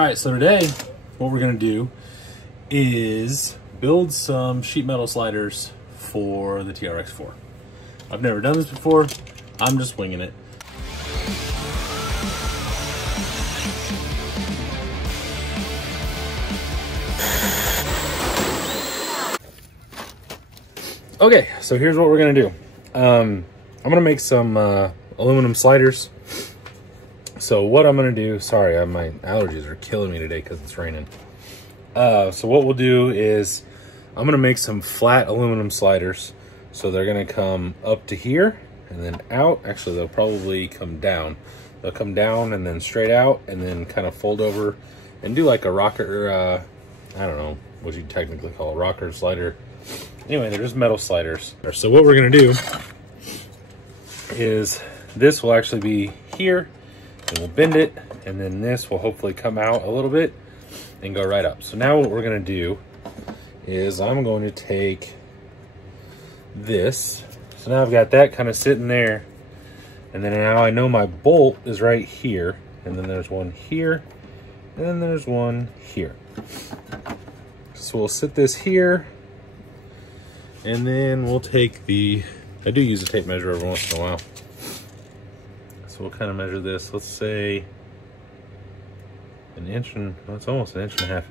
All right, so today what we're gonna do is build some sheet metal sliders for the TRX4. I've never done this before. I'm just winging it. Okay, so here's what we're gonna do. I'm gonna make some aluminum sliders. So what I'm gonna do, sorry, my allergies are killing me today because it's raining. So what we'll do is I'm gonna make some flat aluminum sliders. So they're gonna come up to here and then out. Actually, they'll probably come down. They'll come down and then straight out and then kind of fold over and do like a rocker, I don't know what you technically call a rocker slider. Anyway, they're just metal sliders. So what we're gonna do is this will actually be here and we'll bend it, and then this will hopefully come out a little bit and go right up. So now what we're gonna do is I'm going to take this. So now I've got that kind of sitting there, and then now I know my bolt is right here, and then there's one here, and then there's one here. So we'll sit this here, and then we'll take the, I do use a tape measure every once in a while. So we'll kind of measure this, let's say an inch and, well, it's almost an inch and a half.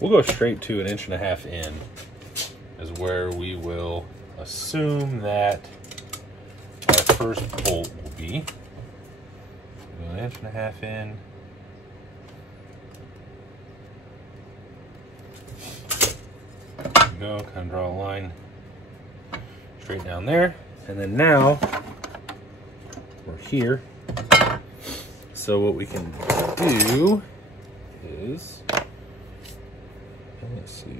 We'll go straight to an inch and a half in is where we will assume that our first bolt will be. Go an inch and a half in. There we go, kind of draw a line straight down there, and then now we're here. So what we can do is, let's see,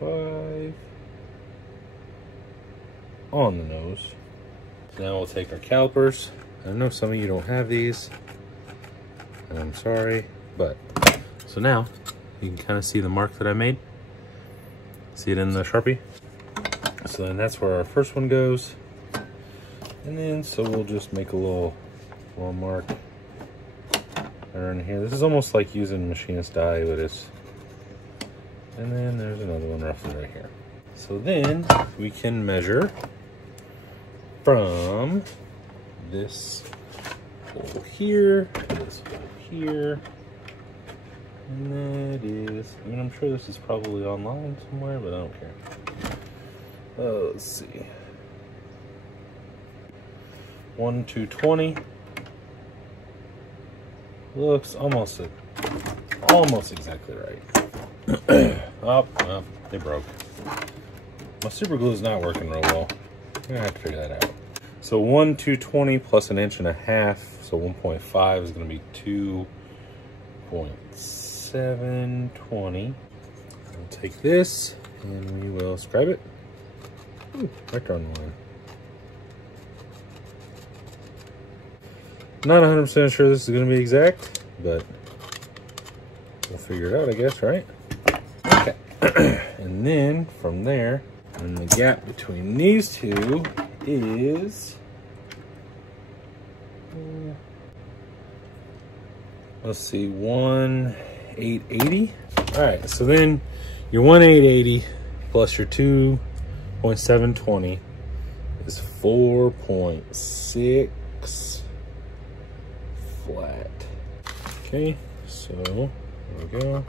1.5 on the nose. Now we'll take our calipers. I know some of you don't have these, and I'm sorry, but so now you can kind of see the mark that I made. See it in the Sharpie? So then that's where our first one goes. And then, so we'll just make a little mark around here. This is almost like using machinist die, but it's, and then there's another one roughly right here. So then we can measure from this hole here to this hole here. And that is, I mean, I'm sure this is probably online somewhere, but I don't care. Let's see. 1 to 20. Looks almost exactly right. Oh, they broke. My super glue is not working real well. I'm gonna have to figure that out. So 1 to 20 plus an inch and a half, so 1.5 is gonna be 2.720. I'll take this and we will scribe it. Ooh, right on the line. Not 100% sure this is going to be exact, but we'll figure it out, I guess, right? Okay. And then from there, and the gap between these two is, let's see, 1,880. All right, so then your 1,880 plus your 2.720 is 4.6 flat. Okay, so there we go.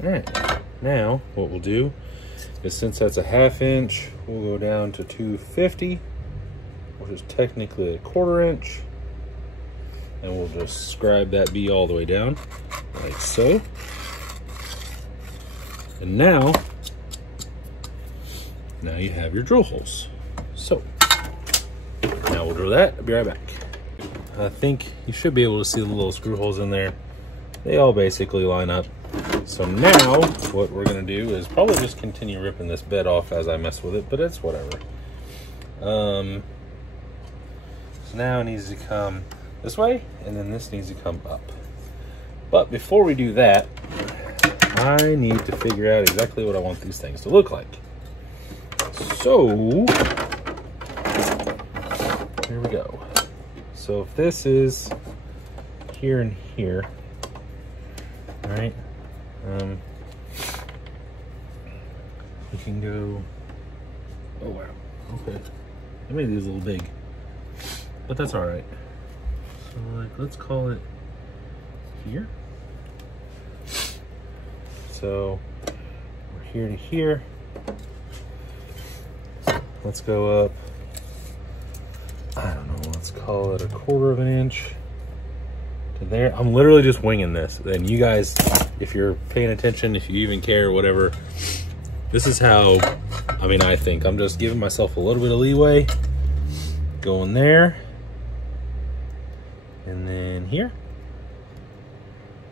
All right, now what we'll do is, since that's a 1/2 inch, we'll go down to 250, which is technically a 1/4 inch, and we'll just scribe that B all the way down like so. And now you have your drill holes. So now we'll drill that. I'll be right back. I think you should be able to see the little screw holes in there. They all basically line up. So now what we're gonna do is probably just continue ripping this bed off as I mess with it, but it's whatever. So now it needs to come this way, and then this needs to come up. But before we do that, I need to figure out exactly what I want these things to look like. So here we go. So if this is here and here. All right. We can go, oh wow, okay. I made these a little big, but that's all right. So like, let's call it here. So we're here to here. Let's go up, I don't know, let's call it 1/4 of an inch to there. I'm literally just winging this. And you guys, if you're paying attention, if you even care, whatever, this is how, I mean, I think I'm just giving myself a little bit of leeway. Going there. And then here.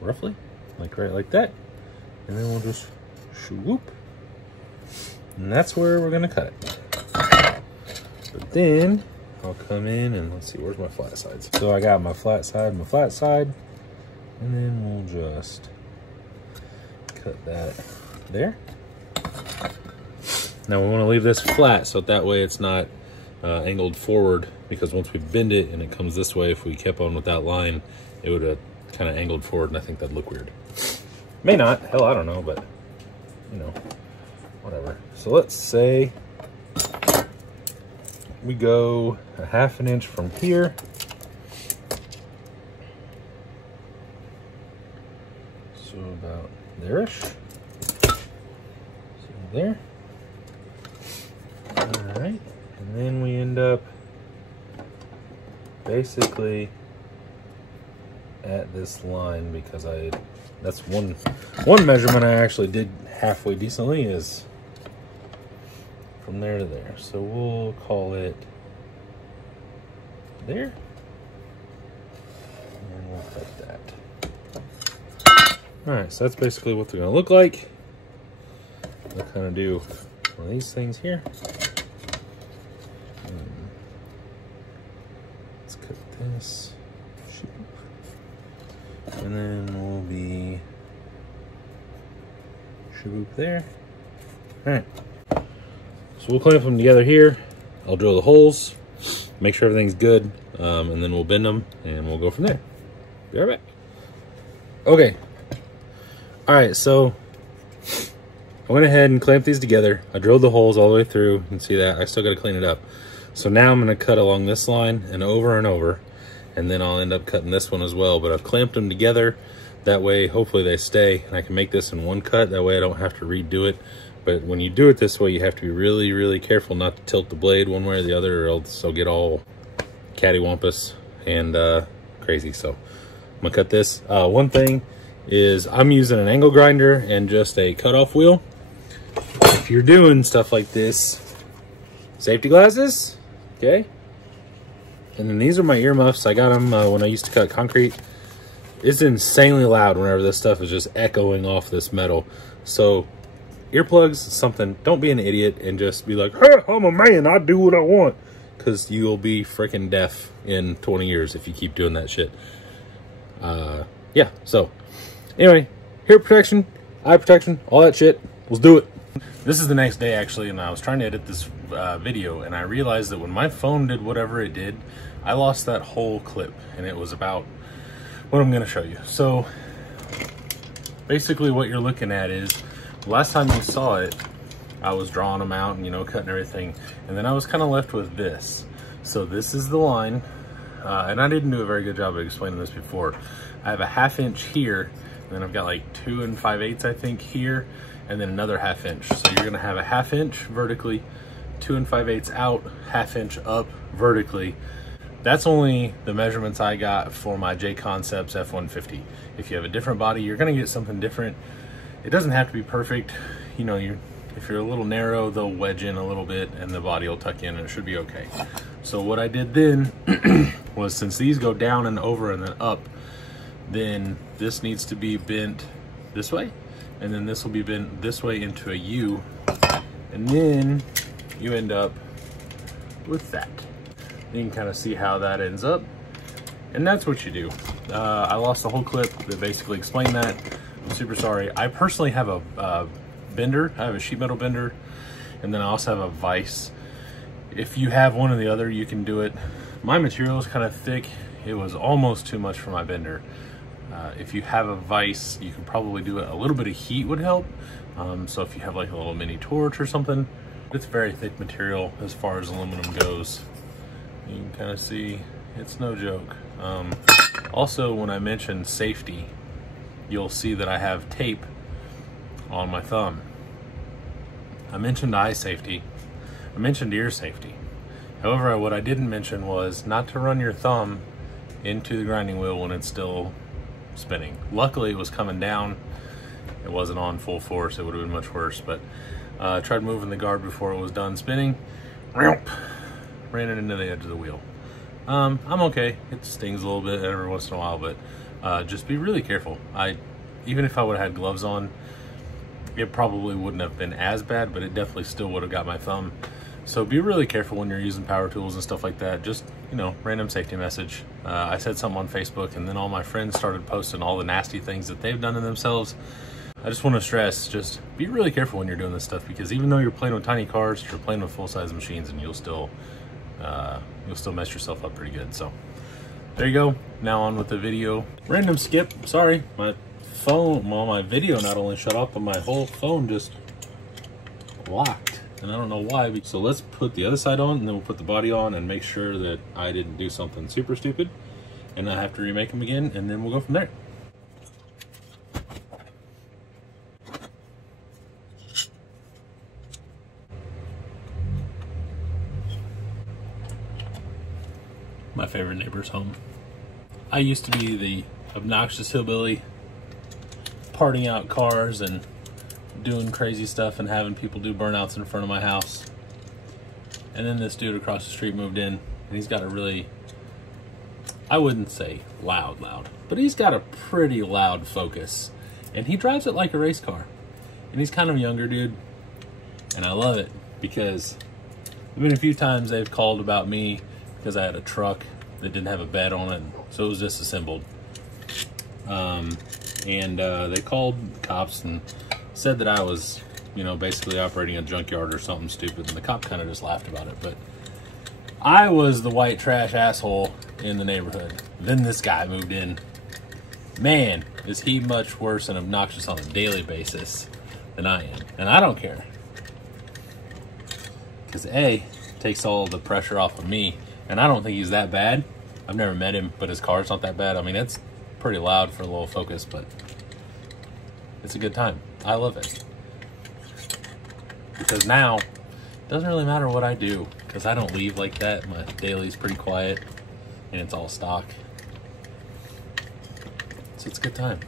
Roughly. Like right like that. And then we'll just swoop. And that's where we're gonna cut it. But then I'll come in and let's see, where's my flat sides? So I got my flat side, and then we'll just cut that there. Now we want to leave this flat so that way it's not angled forward, because once we bend it and it comes this way, if we kept on with that line, it would have kind of angled forward, and I think that'd look weird. May not, hell, I don't know, but you know, whatever. So let's say we go 1/2 inch from here. So about there-ish. So there. All right, and then we end up basically at this line, because that's one measurement I actually did halfway decently, is from there to there. So we'll call it there, and we'll cut that. All right, so that's basically what they're gonna look like. We'll kind of do one of these things here. Let's cut this, and then we'll be shaboop there. All right. So we'll clamp them together here. I'll drill the holes, make sure everything's good, and then we'll bend them, and we'll go from there. Be right back. Okay. All right, so I went ahead and clamped these together. I drilled the holes all the way through. You can see that. I still got to clean it up. So now I'm going to cut along this line and over, and then I'll end up cutting this one as well. But I've clamped them together. That way, hopefully they stay, and I can make this in one cut. That way I don't have to redo it. But when you do it this way, you have to be really, really careful not to tilt the blade one way or the other, or else it'll get all cattywampus and crazy. So I'm gonna cut this. One thing is I'm using an angle grinder and just a cutoff wheel. If you're doing stuff like this, safety glasses, okay? And then these are my earmuffs. I got them when I used to cut concrete. It's insanely loud whenever this stuff is just echoing off this metal. So earplugs, something, don't be an idiot and just be like, hey, I'm a man, I do what I want. Because you'll be freaking deaf in 20 years if you keep doing that shit. Yeah, so anyway, ear protection, eye protection, all that shit. Let's do it. This is the next day actually, and I was trying to edit this video, and I realized that when my phone did whatever it did, I lost that whole clip, and it was about what I'm gonna show you. So basically what you're looking at is, last time you saw it, I was drawing them out and, you know, cutting everything, and then I was kind of left with this. So this is the line, and I didn't do a very good job of explaining this before. I have a 1/2 inch here, and then I've got like 2 5/8 I think here, and then another 1/2 inch. So you're gonna have a 1/2 inch vertically, 2 5/8 out, 1/2 inch up vertically. That's only the measurements I got for my J Concepts F-150. If you have a different body, you're gonna get something different. It doesn't have to be perfect. You know, if you're a little narrow, they'll wedge in a little bit and the body will tuck in and it should be okay. So what I did then was, since these go down and over and then up, then this needs to be bent this way, and then this will be bent this way into a U, and then you end up with that. You can kind of see how that ends up, and that's what you do. I lost the whole clip that basically explained that. I'm super sorry. I personally have a bender. I have a sheet metal bender, and then I also have a vise. If you have one or the other, you can do it. My material is kind of thick. it was almost too much for my bender. If you have a vise, you can probably do it. A little bit of heat would help. So if you have like a little mini torch or something, it's very thick material as far as aluminum goes. You can kind of see it's no joke. Also, when I mentioned safety, you'll see that I have tape on my thumb. I mentioned eye safety. I mentioned ear safety. However, what I didn't mention was not to run your thumb into the grinding wheel when it's still spinning. Luckily, it was coming down. It wasn't on full force. It would have been much worse, but I tried moving the guard before it was done spinning. Ran it into the edge of the wheel. I'm okay. It stings a little bit every once in a while, but just be really careful. Even if I would have had gloves on, it probably wouldn't have been as bad, but it definitely still would have got my thumb. So be really careful when you're using power tools and stuff like that. Just, you know, random safety message. I said something on Facebook, and then all my friends started posting all the nasty things that they've done to themselves. I just want to stress, just be really careful when you're doing this stuff, because even though you're playing with tiny cars, you're playing with full-size machines, and you'll still mess yourself up pretty good. So there you go. Now on with the video. Random skip. Sorry, my phone, well, my video not only shut off, but my whole phone just locked, and I don't know why. So let's put the other side on, and then we'll put the body on and make sure that I didn't do something super stupid and I have to remake them again, and then we'll go from there. My favorite neighbor's home. I used to be the obnoxious hillbilly, parting out cars and doing crazy stuff and having people do burnouts in front of my house. And then this dude across the street moved in, and he's got a really, I wouldn't say loud, but he's got a pretty loud Focus. And he drives it like a race car. And he's kind of a younger dude, and I love it, because there's been a few times they've called about me because I had a truck that didn't have a bed on it, so it was disassembled. They called cops and said that I was, you know, basically operating a junkyard or something stupid, and the cop kind of just laughed about it. But I was the white trash asshole in the neighborhood. Then this guy moved in. Man, is he much worse and obnoxious on a daily basis than I am. And I don't care. Because A, takes all the pressure off of me, and I don't think he's that bad. I've never met him, but his car's not that bad. I mean, it's pretty loud for a little Focus, but it's a good time. I love it. Because now, it doesn't really matter what I do, because I don't leave like that. My daily's pretty quiet, and it's all stock. So it's a good time.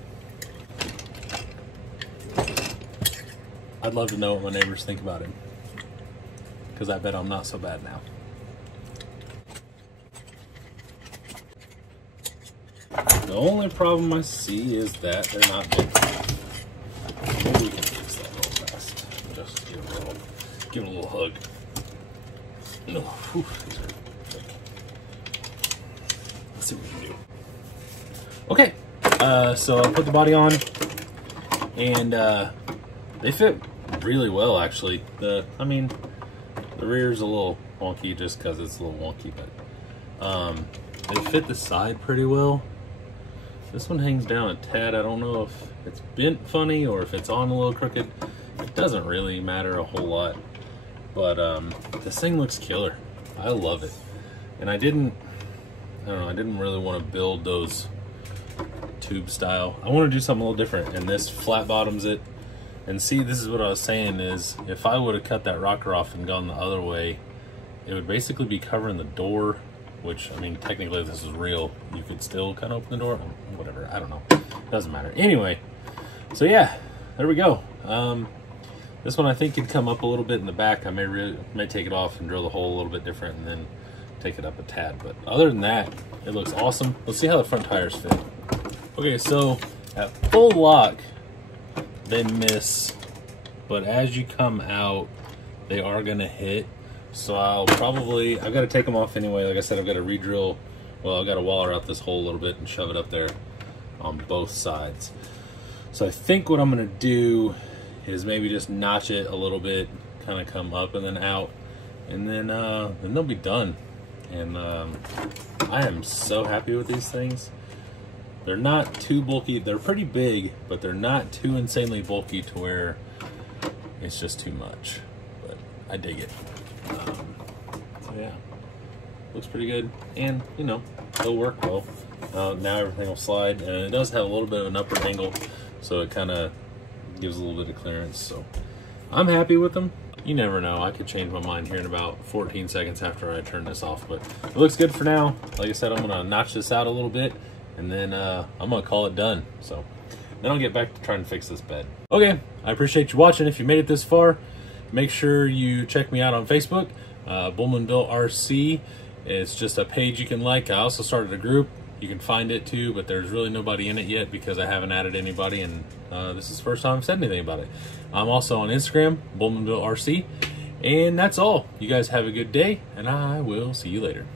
I'd love to know what my neighbors think about him, because I bet I'm not so bad now. The only problem I see is that they're not big. Maybe we can fix that real fast. Just give it a little hug. No, whew, these are thick. Let's see what we can do. Okay, so I put the body on, and they fit really well, actually. The rear's a little wonky just because it's a little wonky, but they fit the side pretty well. This one hangs down a tad. I don't know if it's bent funny or if it's on a little crooked. It doesn't really matter a whole lot, but this thing looks killer. I love it. And I didn't really want to build those tube style. I want to do something a little different, and this flat bottoms it. And see, this is what I was saying, is if I would have cut that rocker off and gone the other way, it would basically be covering the door, which, I mean, technically if this is real, you could still kind of open the door. Whatever, I don't know. Doesn't matter. Anyway, so yeah, there we go. This one I think could come up a little bit in the back. I may take it off and drill the hole a little bit different and then take it up a tad. But other than that, it looks awesome. Let's see how the front tires fit. Okay, so at full lock, they miss, but as you come out, they are gonna hit. So I've got to take them off anyway. Like I said, I've got to re-drill. Well, I've got to waller out this hole a little bit and shove it up there on both sides. So I think what I'm gonna do is maybe just notch it a little bit, kind of come up and then out, and then they'll be done. And I am so happy with these things. They're not too bulky. They're pretty big, but they're not too insanely bulky to where it's just too much. But I dig it. So yeah, looks pretty good. And, you know, they'll work well. Now everything will slide. And it does have a little bit of an upward angle, so it kind of gives a little bit of clearance. So I'm happy with them. You never know, I could change my mind here in about 14 seconds after I turn this off, but it looks good for now. Like I said, I'm gonna notch this out a little bit, and then I'm gonna call it done. So then I'll get back to trying to fix this bed. Okay, I appreciate you watching. If you made it this far, make sure you check me out on Facebook, Bullman Built RC. It's just a page you can like. I also started a group. You can find it too, but there's really nobody in it yet because I haven't added anybody, and this is the first time I've said anything about it. I'm also on Instagram, Bullman Built RC, and that's all. You guys have a good day, and I will see you later.